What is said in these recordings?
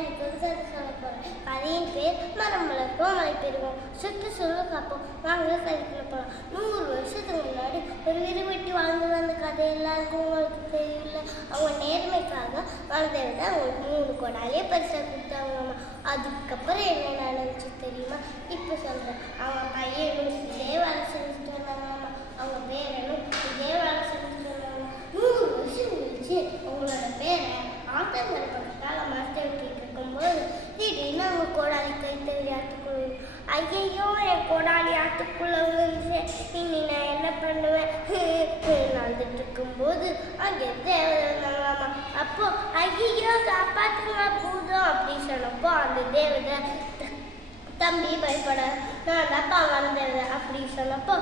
எனக்கு ஒரு கதை சொல்ல போகிறேன். கதையின் பேர் மரம் வளர்ப்போம் மழை பெறுவோம் சுற்றுச்சூழல் காப்போம். வாங்க கதைக்குள்ள போகலாம். 100 வருஷத்துக்கு முன்னாடி ஒரு விரும்பி வாழ்ந்து வந்த கதை எல்லாருக்கும் உங்களுக்கு தெரியல. அவங்க நேர்மைக்காக வளர்ந்தது அவங்களுக்கு 3 கோடாலே பரிசாக கொடுத்தாங்கம்மா. அதுக்கப்புறம் என்ன நடந்துச்சு தெரியுமா? இப்போ சொல்கிறேன். அவங்க பையனும் இதே வேலை செஞ்சுட்டு வந்தாங்கம்மா. அவங்க பேரனும் இதே வேலை செஞ்சுட்டு வந்தாங்க. 100 வருஷம் கழிச்சு அவங்களோட பேரை ஆத்தங்கரை பக்கத்தால் மரத்தை விட்டுட்டு இருக்கும்போது திடீர்னு அவங்க கோடாலி கை தவறி ஆற்றுக்குள்ள. ஐயையோ, என் கோடாலி ஆற்றுக்குள்ள விழுந்துச்சு, இனி நான் என்ன பண்ணுவேன் நடந்துட்டு இருக்கும்போது அங்கே தேவதை வந்தாங்களாமா. அப்போ ஐயையோ காப்பாற்றுங்க பூதம் அப்படின்னு சொன்னப்போ அந்த தேவதை தம்பி பயப்பட நான் அப்பா வளர்ந்தது அப்படின்னு சொன்னப்போ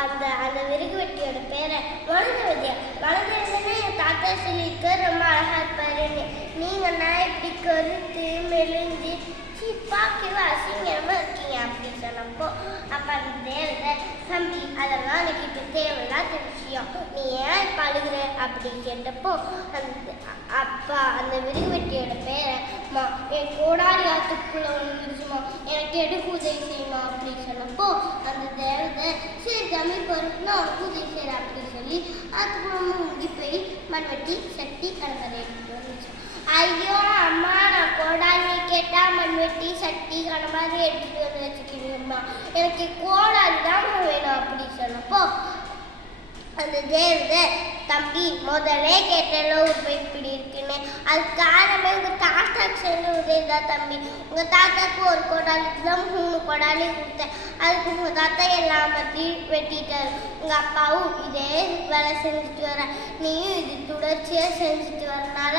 அந்த அந்த விறகு வெட்டியோட பேரை வளர்ந்தவதியா. வளர்ந்ததுன்னா என் தாத்தா சொல்லியிருக்க ரொம்ப அழகா இருப்பாருன்னு. நீங்கன்னா இப்படி கருத்து மெலிஞ்சு பார்க்கவே அசிங்கரமா இருக்கீங்க அப்படின்னு சொன்னப்போ அப்ப அந்த தேவதை தம்பி அதெல்லாம் எனக்கு இப்போ தேவையில்லாத விஷயம், நீ ஏன் இப்போ அழுகுற அப்படின்னு கேட்டப்போ அப்பா அந்த விறகு வெட்டியோட பேரை என் கோடாலி ஆத்துக்குள்ள வந்துருச்சுமா, எனக்கு எடுக்க உதவி செய்யுமா அப்படின்னு சொன்னப்போ அந்த தேவதை சரி தம்பி பொறுப்பு நான் உனக்கு உதவி செய்கிறேன் அப்படின்னு சொல்லி ஆத்துக்குள்ள முங்கி போய் மண்வெட்டி சட்டி கணக்கரை எடுத்துட்டு வந்துச்சு. ஐயோ அம்மா, நான் கோடாலி கேட்டா மண்வெட்டி சட்டி கணமாதிரி எடுத்துட்டு வந்து வச்சுக்கிறீங்கம்மா, எனக்கு கோடாலி தான் வேணும் அப்படின்னு சொன்னப்போ அந்த தேவதை தம்பி முதலே கேட்டல ஒரு இப்படி இருக்குன்னு, அது காரணமே உங்கள் தாத்தாக்கு சேர்ந்து உதவி தான் தம்பி. உங்கள் தாத்தாக்கு ஒரு கோடாலிக்கு தான் 3 கோடாலி கொடுத்தேன், அதுக்கு உங்கள் தாத்தா எல்லாத்தையும் வெட்டிட்டாரு. உங்கள் அப்பாவும் இதே வேலை செஞ்சுட்டு வர, நீயும் இது தொடர்ச்சியாக செஞ்சுட்டு வரனால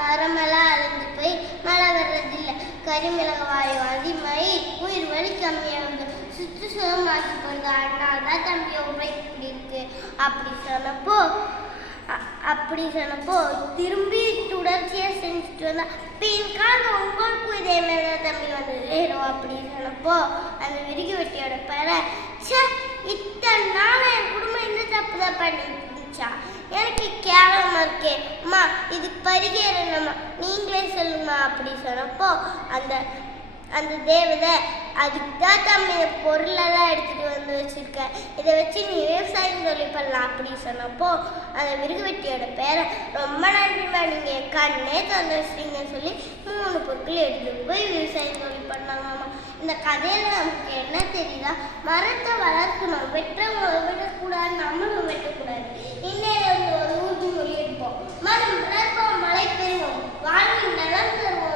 மரமெல்லாம் அழிஞ்சு போய் மழை வர்றதில்லை, கரிமிளகு வாயு அதிகமாகி உயிர் வலி கம்மியாகுது, சுற்றுச்சூழல் மாசுபடுது, அதனால தான் தம்பி உங்களை இப்படி இருக்கு அப்படி சொன்னப்போ திரும்பி தொடர்ச்சியாக செஞ்சுட்டு வந்தா பின்கால உங்களுக்கும் இதே மாதிரி தான் தம்பி வந்து சேரும் அப்படின்னு சொன்னப்போ அந்த விறகு வெட்டியோட பேரை இத்தனை நாள் என் குடும்பம் என்ன தப்பு தான் பண்ணிருந்துச்சா, எனக்கு கேவலமா இருக்கே அம்மா, இதுக்கு பரிகாரம்மா நீங்களே சொல்லுமா அப்படி சொன்னப்போ அந்த தேவதை அதுக்கு தான் தம்பி பொருளெல்லாம் எடுத்துகிட்டு வந்து வச்சுருக்கேன், இதை வச்சு நீ விவசாயம் சொல்லி பண்ணலாம் அப்படின்னு சொன்னப்போ அந்த விறகு வெட்டியோட பேரை ரொம்ப நன்றிமா, நீங்கள் என் கண்ணே தந்து வச்சிட்டீங்கன்னு சொல்லி 3 பொருட்கள் எடுத்துகிட்டு போய் விவசாயம் சொல்லி பண்ணாங்கம்மா. இந்த கதையில் நமக்கு என்ன தெரியுதா? மரத்தை வளர்க்கணும், வெட்டுறவங்க வெட்டக்கூடாது, நம்மளும் வெட்டக்கூடாது. இன்னையில வந்து ஒரு உறுதிமொழி எடுப்போம். மரம் வளர்ப்போம் மழை பெறுவோம் வாழ்வின் நலம் தருவோம்